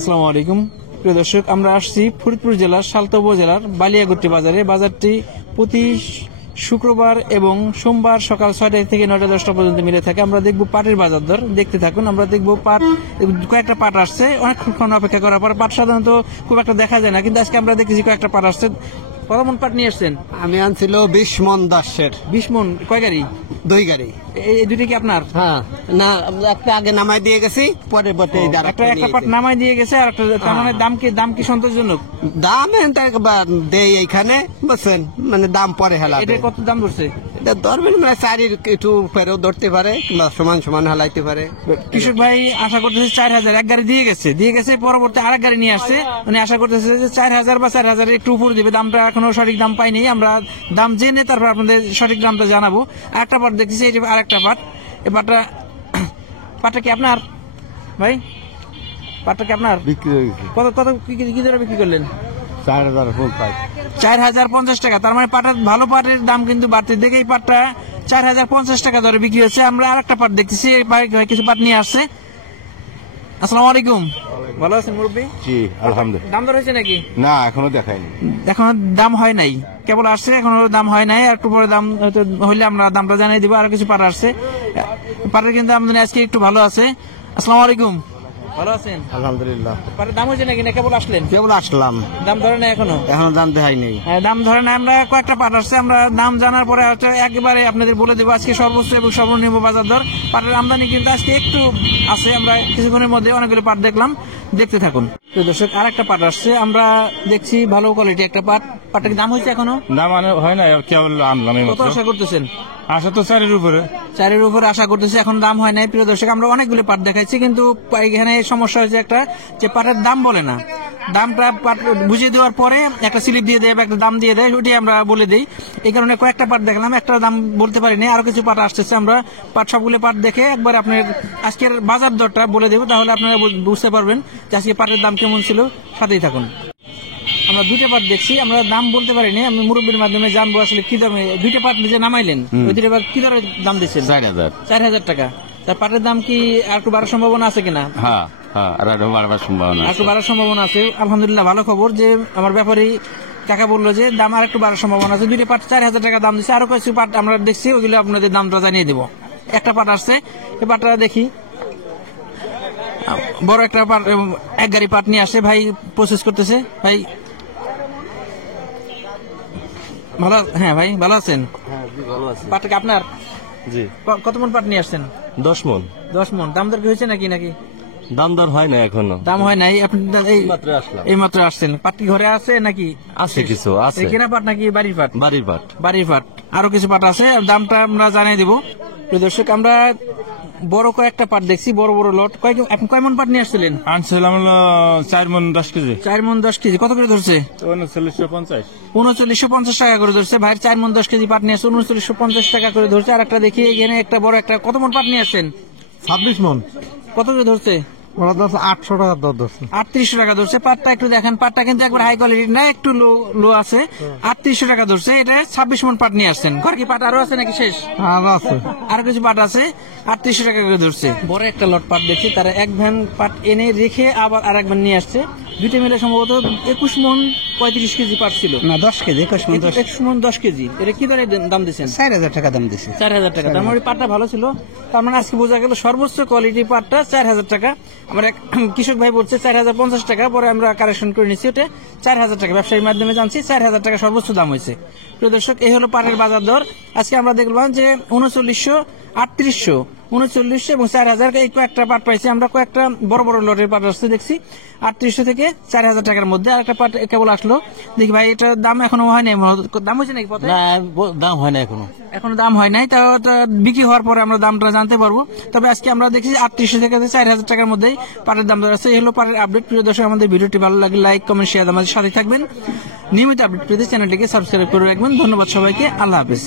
আসসালামু আলাইকুম প্রিয় দর্শক, আমরা আসছি ফরিদপুর জেলার সালতা উপজেলার বালিয়াগুট্টি বাজারে। বাজারটি প্রতি শুক্রবার এবং সোমবার সকাল 6টা থেকে 9টা 10টা পর্যন্ত মিলে থাকে। আমরা দেখব পাটের বাজার দর, দেখতে থাকুন। আমরা দেখব পাট, কয়েকটা পাট আসছে, অনেকক্ষণ অপেক্ষা করার পর। পাট সাধারণত খুব একটা দেখা যায় না, কিন্তু আজকে আমরা দেখেছি কয়েকটা পাট আসছে। কত মন পাট নিয়ে আসছেন? আমি আনছিল 20 মন 10-এর। 20 মন কয় গাড়ি? 2 গাড়ি। এই দুটি কি আপনার? হ্যাঁ, না একটা আগে নামাই দিয়ে গেছি, পরে বটে একটা পাট নামাই দিয়ে গেছে, আর একটা তার মানে দাম কি সন্তোষজনক? দাম দেই এইখানে বুঝছেন, মানে দাম পরে হেলা। এটা কত দাম ধরছে? এটা ধরবেন মানে চারির একটু ফেরও ধরতে পারে, কিংবা সমান সমান হেলাইতে পারে। কৃষক ভাই আশা করতেছে 4000, এক গাড়ি দিয়ে গেছে, পরবর্তী আরেক গাড়ি নিয়ে আসছে। মানে আশা করতেছে যে 4000 বা 4000 একটু উপর দিবে। দামটা এখনো সঠিক দাম পাইনি, আমরা দাম জেনে তারপর আপনাদের সঠিক দামটা জানাবো। আরেকটা পাট দেখতেছি, এই যে আরেকটা পাট। এই পাটটা কি আপনার ভাই? পাটটা কি আপনার? বিক্রি হয়ে গেছে। কত কি ধরে বিক্রি করলেন? 4000 ফুল পাই। 4050 টাকা। তার মানে পাটের ভালো পাটের দাম কিন্তু বাড়তে দেখে এই পাটটা 4050 টাকা ধরে বিক্রি হচ্ছে। আমরা আরেকটা পাট দেখতেছি, এই কিছু পাট নিয়ে আসছে। আসসালামু আলাইকুম, ভালো আছেন মুরব্বী? জি আলহামদুলিল্লাহ। দাম দর হয়েছে নাকি? না এখনো দেখাইনি। এখনো দাম হয় নাই, কেবল আসছে, এখনো দাম হয় নাই। আর একটু পরে দাম হইলে আমরা দামটা জানিয়ে দিব। আর কিছু পাট আসছে, পাটের কিন্তু আমদানি আজকে একটু ভালো আছে। আসসালামু আলাইকুম, ভালো আছেন? আলহামদুলিল্লাহ। পাটের দাম হয়েছে নাকি, না কেবল আসলেন? কেবল আসলাম, দাম ধরে না এখনো? এখনো দাম দেখাইনি। দাম ধরে না। আমরা কয়েকটা পাট আসছে, আমরা দাম জানার পরে একেবারে আপনাদের বলে দেবো আজকে সর্বোচ্চ এবং সর্বনিম্ন বাজার দর। পাটের আমদানি কিন্তু আজকে একটু আছে, আমরা কিছুক্ষণের মধ্যে অনেকগুলো পাট দেখলাম, দেখতে থাকুন। তো দর্শক, আরেকটা পাট আসছে, আমরা দেখছি ভালো কোয়ালিটি একটা পাট। পাটের দাম হয়েছে এখনো? দাম হয় না, কেবল আনলাম। কত আশা করতেছেন? আশা তো 4-এর উপরে। 4-এর উপরে আশা করতেছি, এখন দাম হয় নাই। প্রিয় দর্শক, আমরা অনেকগুলো পাট দেখাচ্ছি, কিন্তু এখানে সমস্যা হয়েছে একটা, যে পাটের দাম বলে না। দামটা পাট বুঝিয়ে দেওয়ার পরে একটা স্লিপ দিয়ে দেয় বা একটা দাম দিয়ে দেয়, ওটি আমরা বলে দিই। এই কারণে কয়েকটা পাট দেখলাম, একটা দাম বলতে পারিনি। আরো কিছু পাট আসতেছে, আমরা সবগুলো পাট দেখে একবার আপনার আজকের বাজার দরটা বলে দেবো, তাহলে আপনারা বুঝতে পারবেন যে আজকে পাটের দাম কেমন ছিল। সাথেই থাকুন। আমরা দুইটা পাট দেখছি, আমরা দাম বলতে পারিনি, আমি মুরব্বীর মাধ্যমে জানবো আসলে কি দামে দুইটা পাট নিজে নামাইলেন। ওই দুইটা পাট কি দরে দাম দিচ্ছেন? 4000 টাকা। তার পাটের দাম কি আর একটু বাড়ার সম্ভাবনা আছে কিনা? হ্যাঁ, আর একটু বাড়ার সম্ভাবনা আছে। আলহামদুলিল্লাহ, ভালো খবর যে আমার ব্যাপারী কাকা বললো যে দাম আর একটু বাড়ার সম্ভাবনা আছে। দুইটা পাট 4000 টাকা দাম দিচ্ছে। আরো কিছু পাট আমরা দেখছি, ওইগুলো আপনাদের দামটা জানিয়ে দেবো। একটা পাট আসছে, এই পাটটা দেখি, বড় একটা পাট, এক গাড়ি পাট নিয়ে আসে। ভাই প্রসেস করতেছে। ভাই ভালো? হ্যাঁ ভাই, ভালো আছেন? পাট কি আপনার? জি। কত মন পাট নিয়ে আসছেন? 10 মন। 10 মন। দাম দর কি হয়েছে নাকি? দাম দর হয় না এখনো। দাম হয় নাই। আপনি এই মাত্র আসছেন। পাট কি ঘরে আছে নাকি? আছে, কিছু আছে। কেনা পাট নাকি বাড়ির পাট? বাড়ির পাট। আরো কিছু পাট আছে, দামটা আমরা জানিয়ে দিব। দর্শক, আমরা বড় কয়েকটা পাট দেখছি, বড় বড় লট। আপনি কয় মন পাট নিয়ে আসছিলেন? আনছিলাম 4 মন 10 কেজি। 4 মন 10 কেজি। কত করে ধরছে? 3950 টাকা করে ধরছে। ভাইয়ের 4 মন 10 কেজি পাট নিয়ে আসছে, 3950 টাকা করে ধরছে। আর একটা দেখি, এখানে একটা বড় একটা, কত মন পাট নিয়ে আসছেন? 26 মন। কত করে ধরছে? 800 টাকা দর ধরছে। 3800 টাকা ধরছে। পাটটা একটু দেখেন, পাটটা কিন্তু একবার হাই কোয়ালিটি না, একটু লো আছে। 3800 টাকা ধরছে। এটা 26 মন পাট নিয়ে আসছেন। ঘর কি পাট আরো আছে নাকি শেষ? আরো কিছু পাট আছে, 3800 টাকা করে ধরছে। বড় একটা লট পাট দেখছি, তারা এক ভ্যান পাট এনে রেখে আবার আর এক ভ্যান নিয়ে আসছে। দুইটা মিলে সম্ভবত 21 মন 35 কেজি পাট ছিল। না 10 কেজি, 21 মন 10 কেজি। এটা কি ধরে দাম দিচ্ছেন? 4000 টাকা দাম দিচ্ছে। 4000 টাকা। তার মানে পাটটা ভালো ছিল। তার মানে আজকে বোঝা গেল সর্বোচ্চ কোয়ালিটি পাটটা 4000 টাকা। আমার এক কৃষক ভাই বলছে 4050 টাকা, পরে আমরা কারেকশন করে নিচ্ছি, ওটা 4000 টাকা। ব্যবসায়ীর মাধ্যমে জানছি 4000 টাকা সর্বোচ্চ দাম হয়েছে। প্রিয় দর্শক, এই হলো পাটের বাজার দর। আজকে আমরা দেখলাম যে 3900, 3800, 3900 এবং 4000। এই কয়েকটা পাট পাইছি আমরা, কয়েকটা বড় বড় লটের পাট আসছে দেখছি 3800 থেকে 4000 টাকার মধ্যে। আর একটা পাট কেবল আসলো, দেখি ভাই এটার দাম এখনো হয় নাই। দাম হয়েছে নাকি? দাম হয় না এখনো দাম হয় নাই। তাও বিক্রি হওয়ার পরে আমরা দামটা জানতে পারবো। তবে আজকে আমরা দেখছি 3800 থেকে 4000 টাকার মধ্যেই পাটের দাম দর আছে। এই হলো পাটের আপডেট। প্রিয় দর্শক, আমাদের ভিডিওটি ভালো লাগে লাইক, কমেন্ট, শেয়ার, আমাদের সাথে থাকবেন। নিয়মিত আপডেট পেতে চ্যানেলটিকে সাবস্ক্রাইব করে রাখবেন। ধন্যবাদ সবাইকে। আল্লাহ হাফেজ।